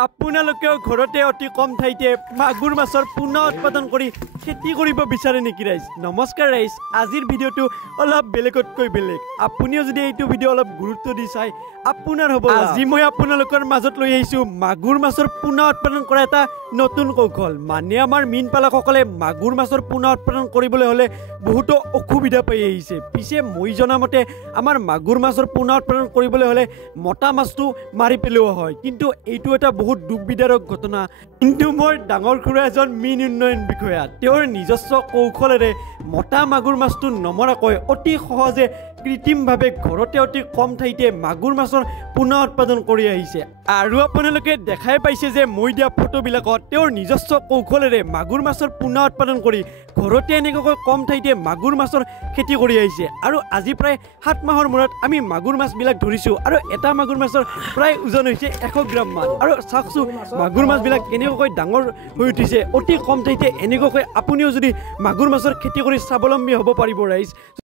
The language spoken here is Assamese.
আপোনালোকেও ঘৰতে অতি কম ঠাইতে মাগুৰ মাছৰ পোনা উৎপাদন কৰি খেতি কৰিব বিচাৰে নেকি ৰাইজ? নমস্কাৰ ৰাইজ, আজিৰ ভিডিঅ'টো অলপ বেলেগতকৈ বেলেগ। আপুনিও যদি এইটো ভিডিঅ' অলপ গুৰুত্ব দি চাই আপোনাৰ হ'ব। আজি মই আপোনালোকৰ মাজত লৈ আহিছোঁ মাগুৰ মাছৰ পোনা উৎপাদন কৰা এটা নতুন কৌশল। মানে আমাৰ মীন পালকসকলে মাগুৰ মাছৰ পোনা উৎপাদন কৰিবলৈ হ'লে বহুতো অসুবিধা পাই আহিছে। পিছে মই জনামতে আমাৰ মাগুৰ মাছৰ পোনা উৎপাদন কৰিবলৈ হ'লে মতা মাছটো মাৰি পেলোৱা হয়, কিন্তু এইটো এটা বহুত দুখবিদাৰক ঘটনা। কিন্তু মোৰ ডাঙৰ খুৰা এজন মীন উন্নয়ন বিষয়া, তেওঁৰ নিজস্ব কৌশলেৰে মতা মাগুৰ মাছটো নমৰাকৈ অতি সহজে কৃত্ৰিমভাৱে ঘৰতে অতি কম ঠাইতে মাগুৰ মাছৰ পোনা উৎপাদন কৰি আহিছে। আৰু আপোনালোকে দেখাই পাইছে যে মই দিয়া ফটোবিলাকত তেওঁৰ নিজস্ব কৌশলেৰে মাগুৰ মাছৰ পোনা উৎপাদন কৰি ঘৰতে এনেকৈ কম ঠাইতে মাগুৰ মাছৰ খেতি কৰি আহিছে। আৰু আজি প্ৰায় 7 মাহৰ মূৰত আমি মাগুৰ মাছবিলাক ধৰিছোঁ, আৰু এটা মাগুৰ মাছৰ প্ৰায় ওজন হৈছে 100 গ্ৰাম মান। আৰু চাওকচোন মাগুৰ মাছবিলাক কেনেকৈ ডাঙৰ হৈ উঠিছে অতি কম ঠাইতে। এনেকৈ আপুনিও যদি মাগুৰ মাছৰ খেতি কৰি স্বাৱলম্বী হ'ব পাৰিব ৰাইজ।